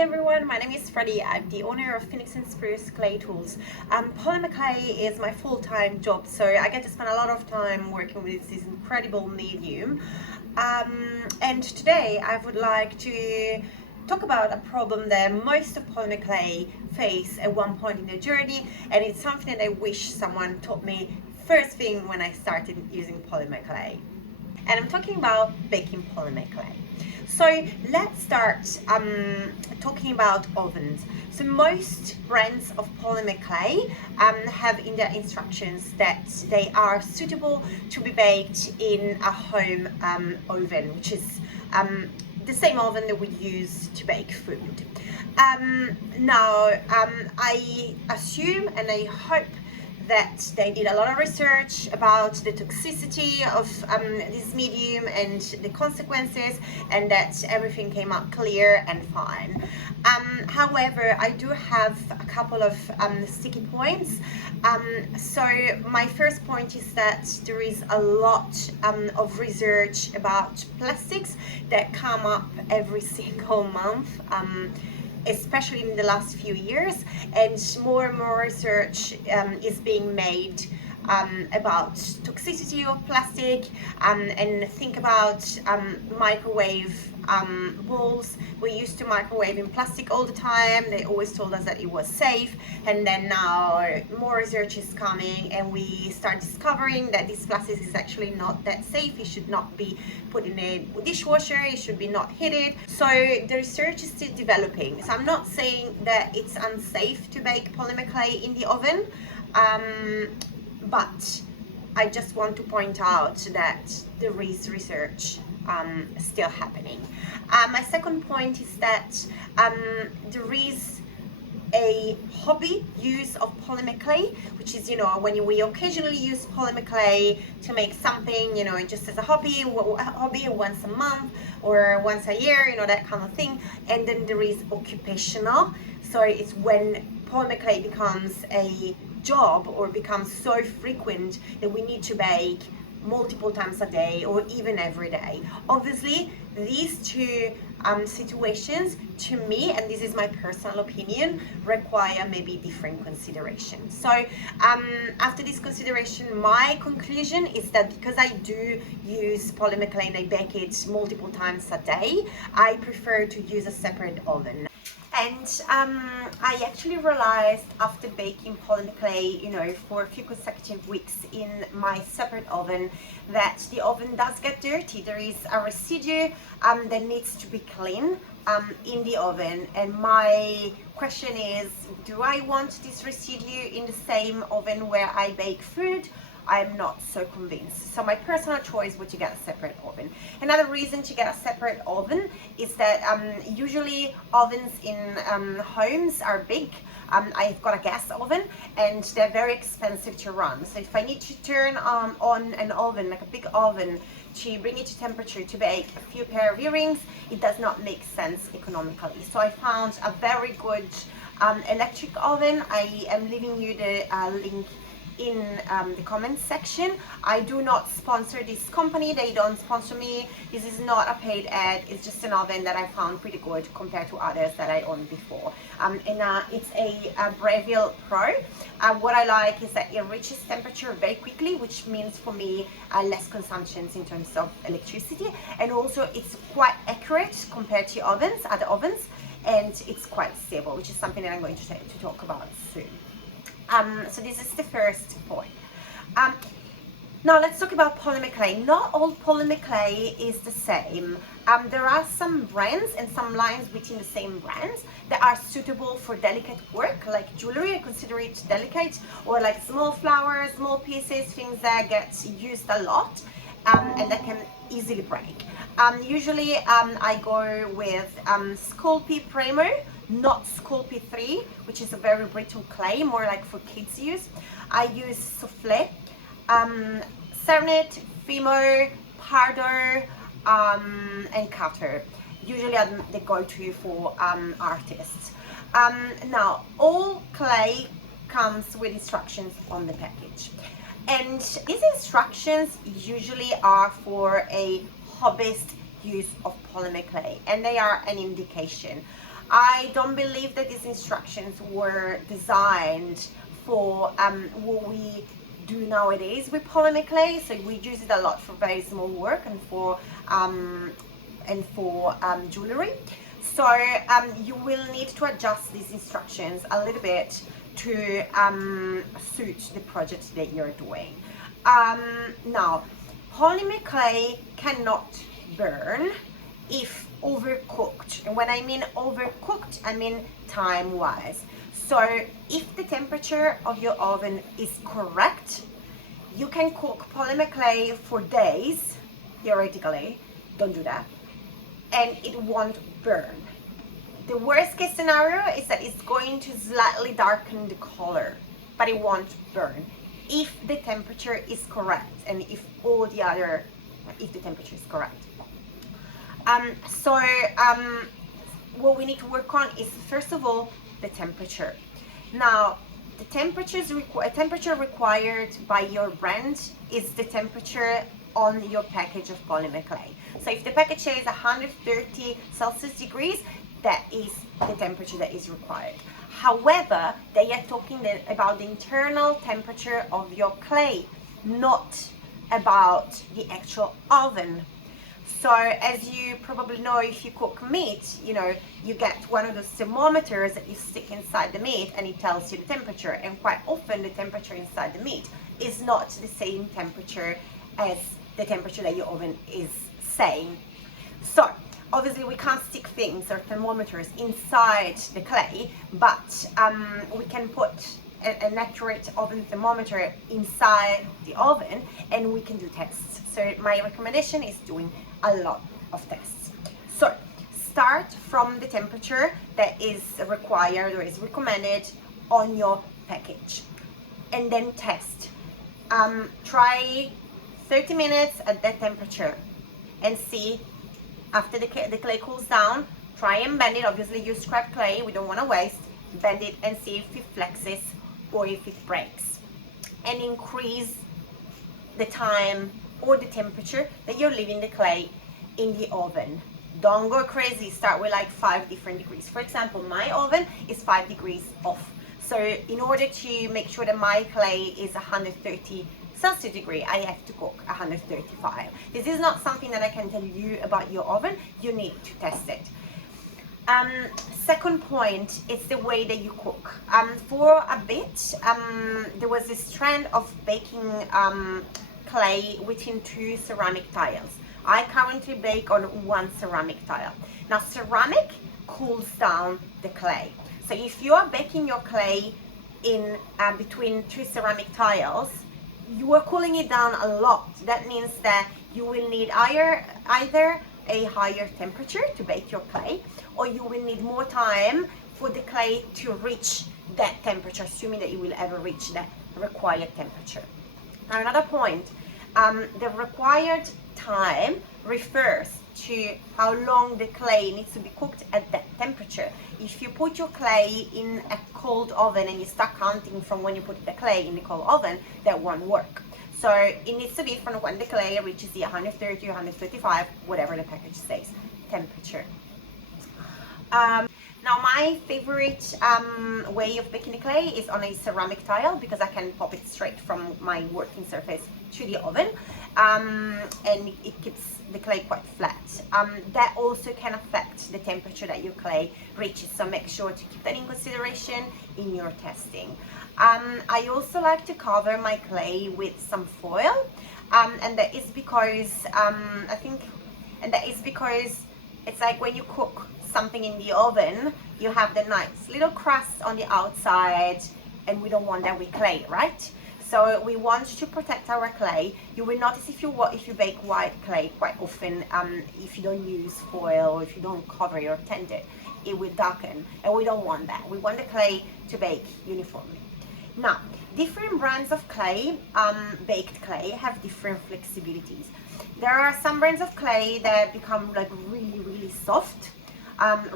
Hey everyone, my name is Freddie. I'm the owner of Phoenix and Spruce Clay Tools. Polymer clay is my full-time job, so I get to spend a lot of time working with this incredible medium. And today I would like to talk about a problem that most of polymer clay face at one point in their journey, and it's something that I wish someone taught me first thing when I started using polymer clay. And I'm talking about baking polymer clay. So let's start talking about ovens. So most brands of polymer clay have in their instructions that they are suitable to be baked in a home oven, which is the same oven that we use to bake food. I assume and I hope that they did a lot of research about the toxicity of this medium and the consequences, and that everything came out clear and fine. However, I do have a couple of sticky points. So my first point is that there is a lot of research about plastics that come up every single month. Especially in the last few years, and more research is being made about toxicity of plastic, and think about microwave bowls. We used to microwave in plastic all the time. They always told us that it was safe, and then now more research is coming and we start discovering that this plastic is actually not that safe. It should not be put in a dishwasher, it should be not heated. So the research is still developing. So I'm not saying that it's unsafe to bake polymer clay in the oven, but I just want to point out that there is research still happening. My second point is that there is a hobby use of polymer clay, which is, when we occasionally use polymer clay to make something, just as a hobby once a month or once a year, that kind of thing. And then there is occupational. So it's when polymer clay becomes a job or becomes so frequent that we need to bake multiple times a day or even every day. Obviously, these two situations, to me, and this is my personal opinion, require maybe different consideration. So after this consideration, my conclusion is that because I do use polymer clay and I bake it multiple times a day, I prefer to use a separate oven. And I actually realized after baking polymer clay, for a few consecutive weeks in my separate oven, that the oven does get dirty. There is a residue that needs to be clean in the oven. And my question is, do I want this residue in the same oven where I bake food? I'm not so convinced. So my personal choice was to get a separate oven. Another reason to get a separate oven is that usually ovens in homes are big. I've got a gas oven and they're very expensive to run. So if I need to turn on an oven, like a big oven, to bring it to temperature to bake a few pair of earrings, it does not make sense economically. So I found a very good electric oven. I am leaving you the link in the comments section. I do not sponsor this company. They don't sponsor me. This is not a paid ad. It's just an oven that I found pretty good compared to others that I owned before. It's a Breville Pro. What I like is that it reaches temperature very quickly, which means for me less consumptions in terms of electricity, and also it's quite accurate compared to other ovens, and it's quite stable, which is something that I'm going to talk about soon. So this is the first point. Now let's talk about polymer clay. Not all polymer clay is the same. There are some brands and some lines within the same brands that are suitable for delicate work, like jewelry. I consider it delicate, or like small flowers, small pieces, things that get used a lot and that can easily break. Usually I go with Sculpey Primo, not Sculpey 3, which is a very brittle clay, more like for kids use. I use Soufflé, Cernet, Fimo, Pardo, and Cutter. Usually I'm the go-to for artists. Now, all clay comes with instructions on the package. And these instructions usually are for a hobbyist use of polymer clay, and they are an indication. I don't believe that these instructions were designed for what we do nowadays with polymer clay. So we use it a lot for very small work and for jewelry. So you will need to adjust these instructions a little bit to suit the project that you're doing. Now, polymer clay cannot burn if overcooked. And when I mean overcooked, I mean time-wise. So if the temperature of your oven is correct, you can cook polymer clay for days, theoretically. Don't do that. And it won't burn. The worst case scenario is that it's going to slightly darken the color, but it won't burn if the temperature is correct and if the temperature is correct. What we need to work on is, first of all, the temperature. Now, the temperature required by your brand is the temperature on your package of polymer clay. So if the package says 130 Celsius degrees, that is the temperature that is required. However, they are talking about the internal temperature of your clay, not about the actual oven. So as you probably know, if you cook meat, you get one of those thermometers that you stick inside the meat and it tells you the temperature. And quite often the temperature inside the meat is not the same temperature as the temperature that your oven is saying. So obviously we can't stick things or thermometers inside the clay, but we can put an accurate oven thermometer inside the oven and we can do tests. So my recommendation is doing a lot of tests. So start from the temperature that is required or is recommended on your package and then test. Try 30 minutes at that temperature and see. After the clay cools down, try and bend it. Obviously use scrap clay, we don't want to waste. Bend it and see if it flexes or if it breaks. And increase the time or the temperature that you're leaving the clay in the oven. Don't go crazy, start with like 5 different degrees. For example, my oven is 5 degrees off. So in order to make sure that my clay is 130 Celsius degree, I have to cook 135. This is not something that I can tell you about your oven. You need to test it. Second point is the way that you cook. For a bit, there was this trend of baking clay within 2 ceramic tiles. I currently bake on 1 ceramic tile. Now, ceramic cools down the clay. So if you are baking your clay in between 2 ceramic tiles, you are cooling it down a lot. That means that you will need either a higher temperature to bake your clay, or you will need more time for the clay to reach that temperature, assuming that you will ever reach that required temperature. Now, another point, the required time refers to how long the clay needs to be cooked at that temperature. If you put your clay in a cold oven and you start counting from when you put the clay in the cold oven, that won't work. So it needs to be from when the clay reaches the 130, 135, whatever the package says, temperature. Now, my favorite way of baking the clay is on a ceramic tile because I can pop it straight from my working surface to the oven, and it keeps the clay quite flat. That also can affect the temperature that your clay reaches, so make sure to keep that in consideration in your testing. I also like to cover my clay with some foil, and that is because it's like when you cook something in the oven, you have the nice little crust on the outside, and we don't want that with clay, right? So we want to protect our clay. You will notice if you bake white clay quite often, if you don't use foil or if you don't cover it or tint it, it will darken, and we don't want that. We want the clay to bake uniformly. Now, different brands of clay, baked clay, have different flexibilities. There are some brands of clay that become like really, really soft,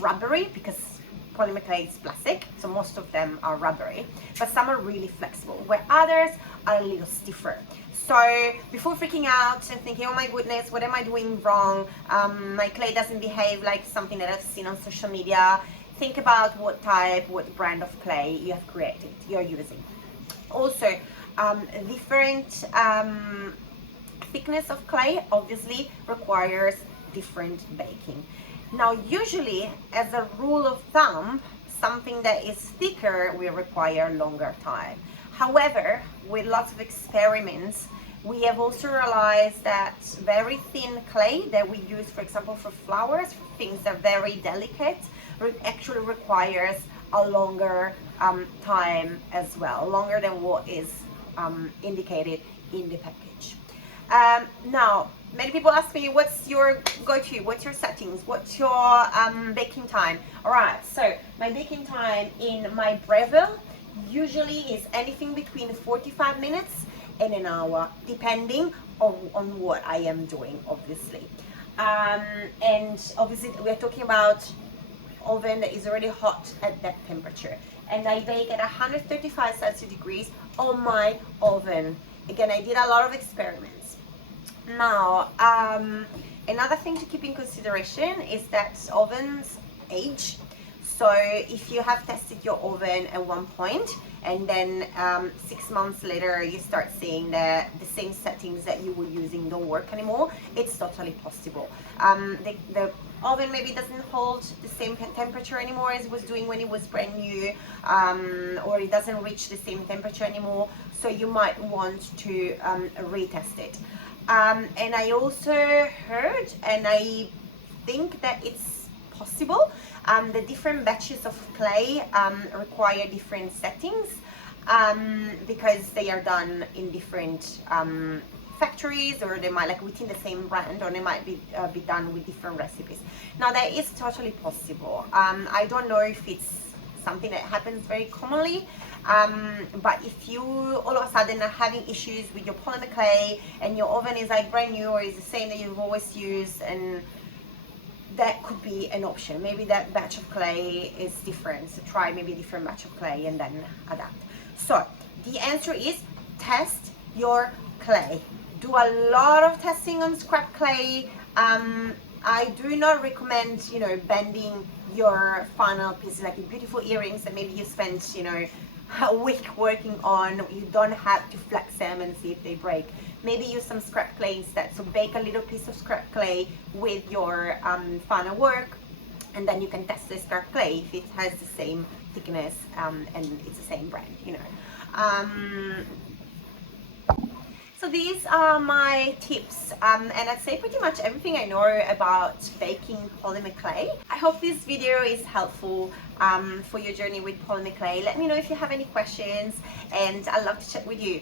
rubbery, because polymer clay is plastic, so most of them are rubbery, but some are really flexible, where others are a little stiffer. So before freaking out and thinking, oh my goodness, what am I doing wrong? My clay doesn't behave like something that I've seen on social media. think about what type, what brand of clay you have created, you're using. Also, different thickness of clay obviously requires different baking. Now, usually, as a rule of thumb, something that is thicker will require longer time. However, with lots of experiments, we have also realized that very thin clay that we use, for example, for flowers, for things that are very delicate, actually requires a longer time as well, longer than what is indicated in the package. Now, many people ask me, what's your go-to, what's your settings, what's your baking time? All right, so my baking time in my Breville usually is anything between 45 minutes and an hour, depending on what I am doing, obviously. And obviously we're talking about oven that is already hot at that temperature, and I bake at 135 Celsius degrees on my oven. Again, I did a lot of experiments. Now, another thing to keep in consideration is that ovens age. So if you have tested your oven at one point and then 6 months later you start seeing that the same settings that you were using don't work anymore, it's totally possible. The oven maybe doesn't hold the same temperature anymore as it was doing when it was brand new, or it doesn't reach the same temperature anymore, so you might want to retest it. And I also heard, and I think that it's possible, the different batches of clay require different settings because they are done in different factories, or they might, like, within the same brand, or they might be done with different recipes. Now, that is totally possible. I don't know if it's something that happens very commonly, but if you all of a sudden are having issues with your polymer clay and your oven is like brand new or is the same that you've always used, and that could be an option. Maybe that batch of clay is different, so try maybe a different batch of clay and then adapt. So the answer is test your clay. Do a lot of testing on scrap clay. I do not recommend, you know, bending your final pieces, like your beautiful earrings that maybe you spent, you know, a week working on. You don't have to flex them and see if they break. Maybe use some scrap clay instead. So bake a little piece of scrap clay with your final work, and then you can test the scrap clay if it has the same thickness and it's the same brand, you know. So these are my tips, and I'd say pretty much everything I know about baking polymer clay. I hope this video is helpful for your journey with polymer clay. Let me know if you have any questions, and I'd love to chat with you.